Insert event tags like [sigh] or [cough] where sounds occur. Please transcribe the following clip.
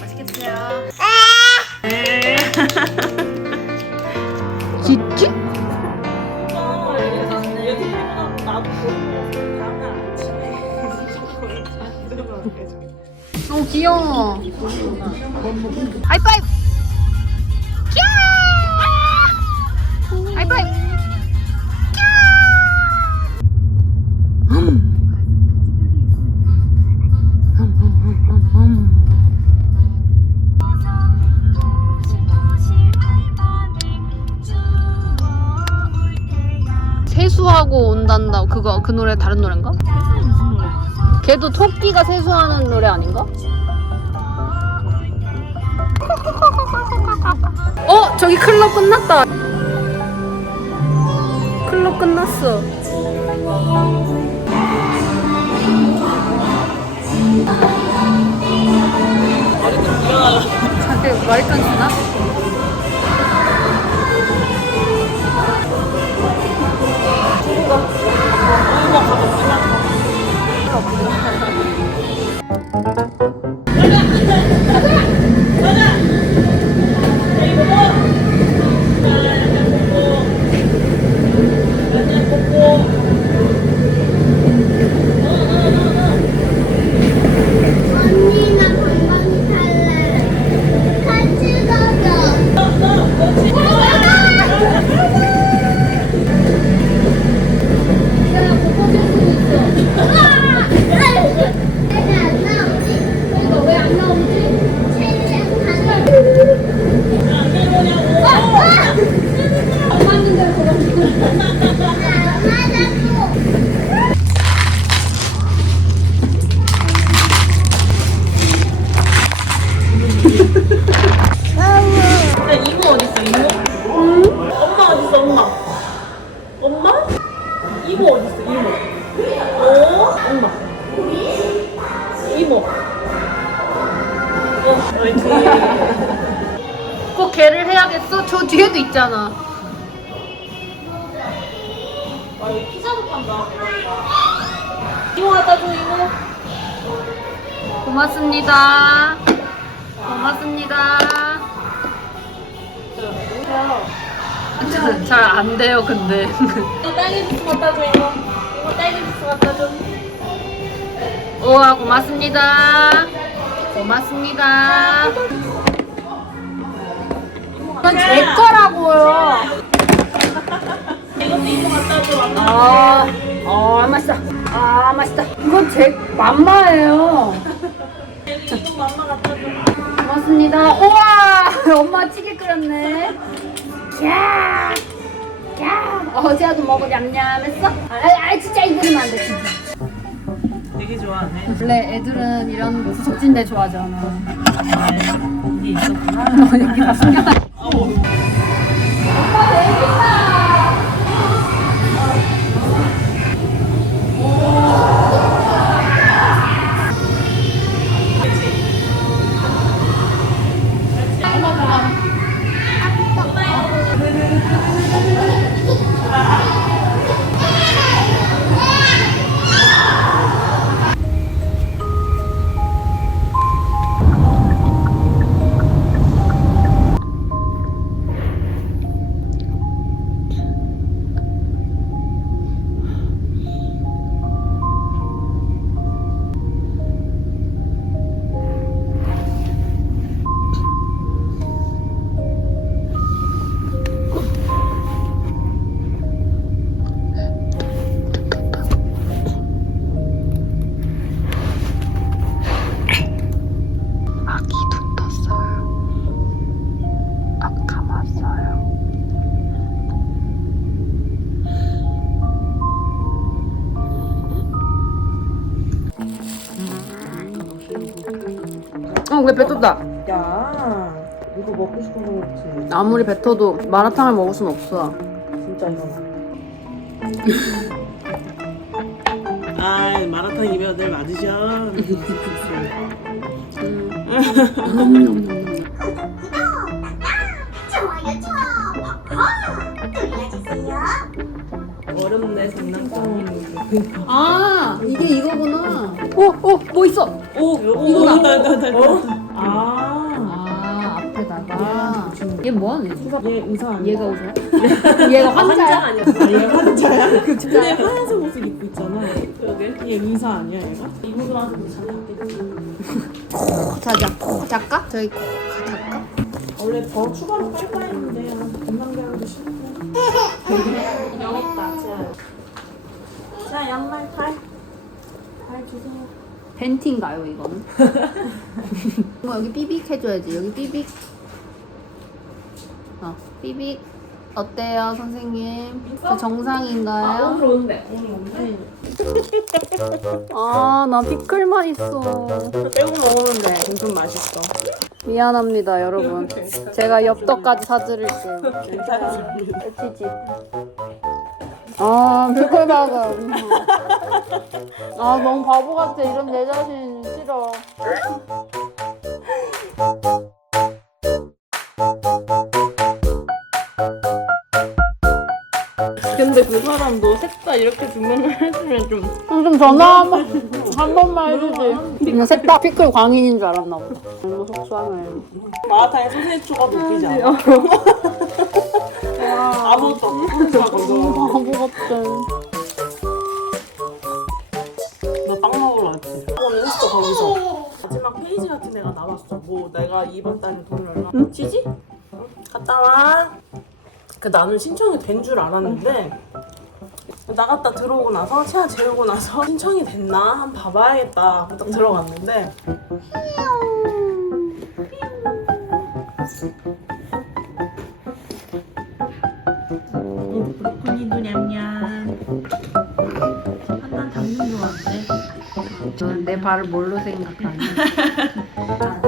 맛있겠어요. 찢지? 너무 귀여워. 하이파이브! 세수하고 온단다. 그거 그 노래 다른 노래인가? 걔도 토끼가 세수하는 노래 아닌가? [laughs] 어 저기 클럽 끝났다. 클럽 끝났어. 자기 마리칸 주나? 이모 어딨어, 이모? 엄마? 엄마? 이모 꼭 걔를 해야겠어? 저 뒤에도 있잖아. 아, 여기 피자도 판다. 이모 갖다 줘, 이모. 고맙습니다. 고맙습니다. 잘 안 돼요, 근데. 이거 딸기 주스 갖다 줘, 이모. 이모 딸기 주스 갖다 줘. 우와, 고맙습니다. 고맙습니다. 이건 제 거라고요. 아, 아, 맛있다. 아, 맛있다. 이건 제 맘마예요. 고맙습니다. 우와, 엄마 찌개 끓였네. 야, 야, 어제도 먹어 냠냠했어? 아, 아, 진짜 이거는 안 돼, 진짜. 되게 좋아하네. 원래 애들은 이런 구석진데 좋아하잖아. 아, 이게 있었구나. [laughs] 여기 다 숨겨. 아기 어, 왜 뱉었다? 야, 이거 먹고 싶어서 그렇지. 아무리 뱉어도 마라탕을 먹을 순 없어. 진짜 이거. [laughs] 아, 마라탕 입에 늘 맞으셔. 좋 [laughs] [laughs] 어렵네, 장난감이. 아, 이게 이거구나. 어, 뭐 있어? 오, 이거다. 오, 나, 나, 나, 나. 아, 아, 앞에다가. 얘 뭐 하는 애지? 얘 의사 아니야? 얘가 웃어? [laughs] [laughs] 얘가 환자야? 아니야? 아, 얘 환자야? 진짜. 근데 하얀색 옷을 입고 있잖아. 그러게. 얘 의사 아니야, 얘가? 이모들한테도 잘 닿겠지. 자자, 작가? 저희 작가? 원래 더 추가로 깔 거였는데 금방 가기도 싫고. [laughs] 영업다, 양말 팔. 팔 주세요. 벤티인가요, [laughs] 이거는? 뭐 여기 삐빅 해줘야지. 여기 삐빅. 어, 삐빅. 어때요, 선생님? 저 정상인가요? 오는데. 오늘 오는데. 아, 나 피클만 있어. 빼고 먹었는데 엄청 맛있어. 미안합니다, 여러분. [laughs] 제가 엽떡까지 사드릴게요. 괜찮지? [laughs] 아, 피클박은. 아, 너무 바보 같아. 이런 내 자신 싫어. 근데 그 사람도 셋다 이렇게 주문을 해주면 좀좀 전화 한, 번, [laughs] 한 번만 해주지. 셋다 피클 광인인 줄 알았나 보다. 너무 속상해. 마라탕에 소세지 추가도 웃기지 않아? 아무것도 없어. 바보 같아. 너빵 먹으러 왔지? 오늘 했어 거기서 마지막 페이지 같은 애가 나왔어 뭐 내가 이번 달에 돈을 얼마 치지? 갔다 와그 나는 신청이 된 줄 알았는데 나갔다 들어오고 나서 치아 재우고 나서 신청이 됐나 한번 봐봐야겠다 딱 들어갔는데 내 발을 뭘로 생각하니? [laughs]